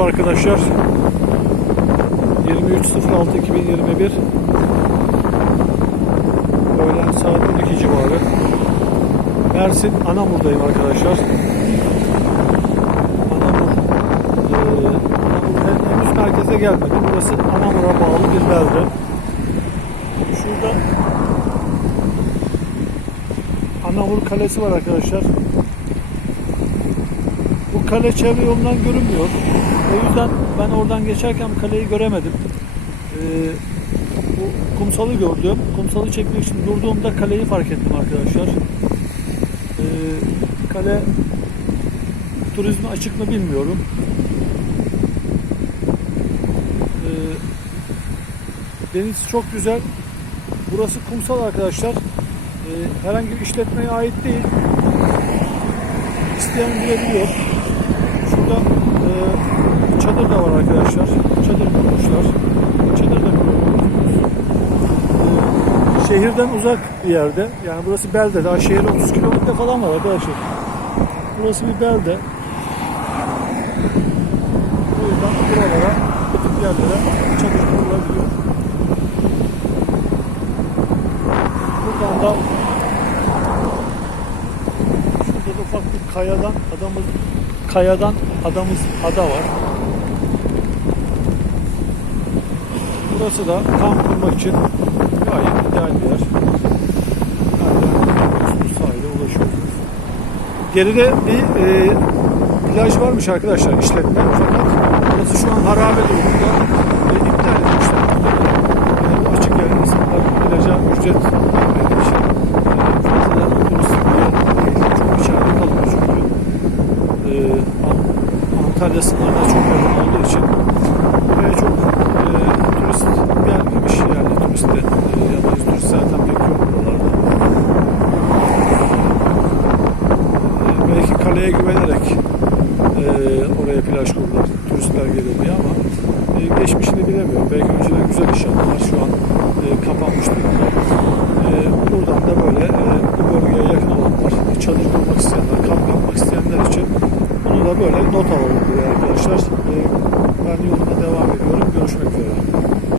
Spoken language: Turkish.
Arkadaşlar. 23.06.2021 Öğlen saat 12 civarı. Mersin Anamur'dayım arkadaşlar. Anamur eee, Anamur henüz merkeze gelmedim. Burası Anamur'a bağlı bir belde. Şurada Anamur Kalesi var arkadaşlar kale çevre yolundan görünmüyor. O yüzden ben oradan geçerken kaleyi göremedim. Ee, bu kumsalı gördüm. Kumsalı çekmek için durduğumda kaleyi fark ettim arkadaşlar. Ee, kale turizme açık mı bilmiyorum. Ee, deniz çok güzel. Burası kumsal arkadaşlar. Ee, herhangi bir işletmeye ait değil. İsteyen girebiliyor. Şurada e, çadır da var arkadaşlar. Çadır kurmuşlar. Çadır da kurmuşlar. E, şehirden uzak bir yerde. Yani burası belde. Daha şehir 30 kilometre falan var arkadaşlar. Burası bir belde. O yüzden buralara, bu yerlere çadır kurulabiliyor. Buradan da Şurada da ufak bir kayadan adamız kayadan adamız ada var. Burası da kamp kurmak için gayet ideal bir yer. Nereden sahile ulaşıyorsunuz. Geride bir e, plaj varmış arkadaşlar işletme fakat burası şu an harabe durumunda ve iptal edilmişler. Yani bu açık yer insanlar plaja ücret verdiği için e, fazla da turistik bir yer değil. Çok içeride kalıyor çünkü. E, An- Antalya sınırına çok yakın olduğu için buraya çok e, turist gelmemiş yerli turist de e, yabancı turist zaten pek yok buralarda. E, belki kaleye güvenerek e, oraya plaj kurdular. Turistler gelir ama e, geçmişini bilemiyorum. Belki önceden güzel iş yaptılar. Şu an e, kapanmış durumda. E, buradan da böyle e, bu bölgeye yakın olanlar, çadır kurmak isteyenler, kamp yapmak isteyenler için bunu da böyle not buraya ee, arkadaşlar. Ee, ben yoluma devam ediyorum. Görüşmek üzere.